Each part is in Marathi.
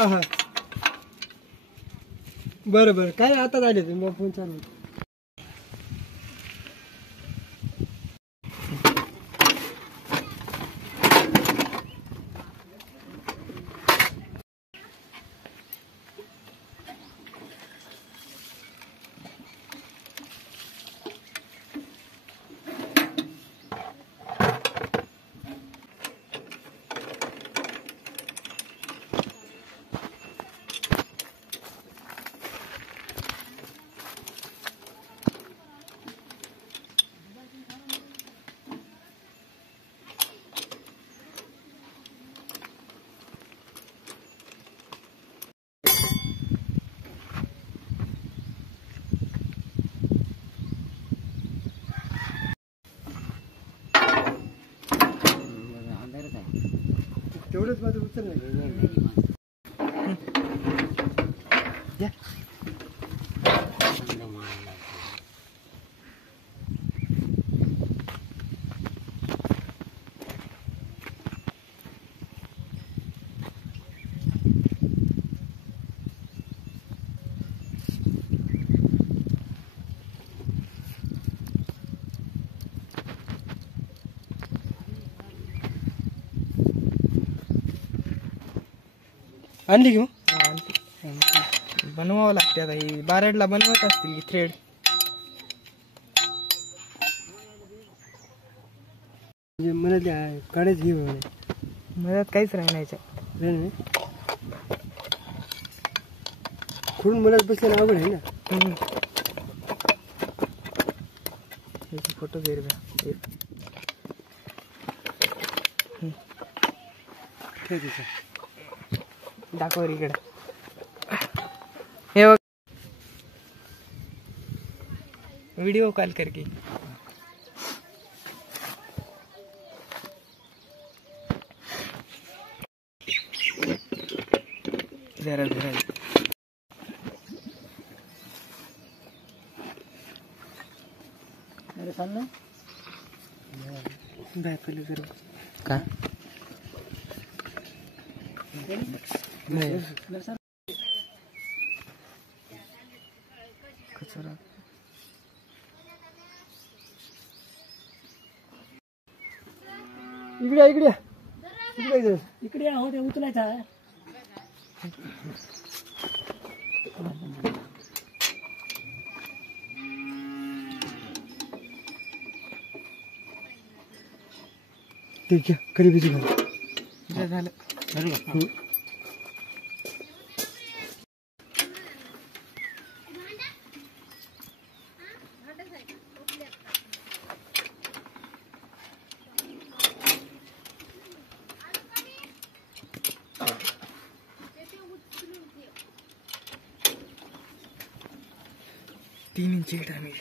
हा हा बरं बरं काय आता आले तुम्ही मग फोन चालू तेवढंच माझं उचल नाही आणली घेऊ बनवावं लागते आता ही बारडला बनवत असतील की थ्रेड म्हणजे मला काढायच घेऊ मधात काहीच राहण्याच्या खुडून मला बसल्याला आवड आहे ना फोटो घेऊया दाखव इकडे हे बघ व्हिडिओ कॉल कर की जरा जरा अरे चाललं पहिले करू का कचरा इकडे इकडे इकडे इकडे हो ते उचलायचा ठीक आहे करी बिजी घाल झालं तीन इंची आम्ही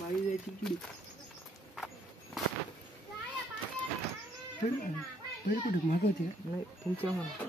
मागे जायची किडी पहिले कुठं मागवते का नाही तुमच्या म्हणा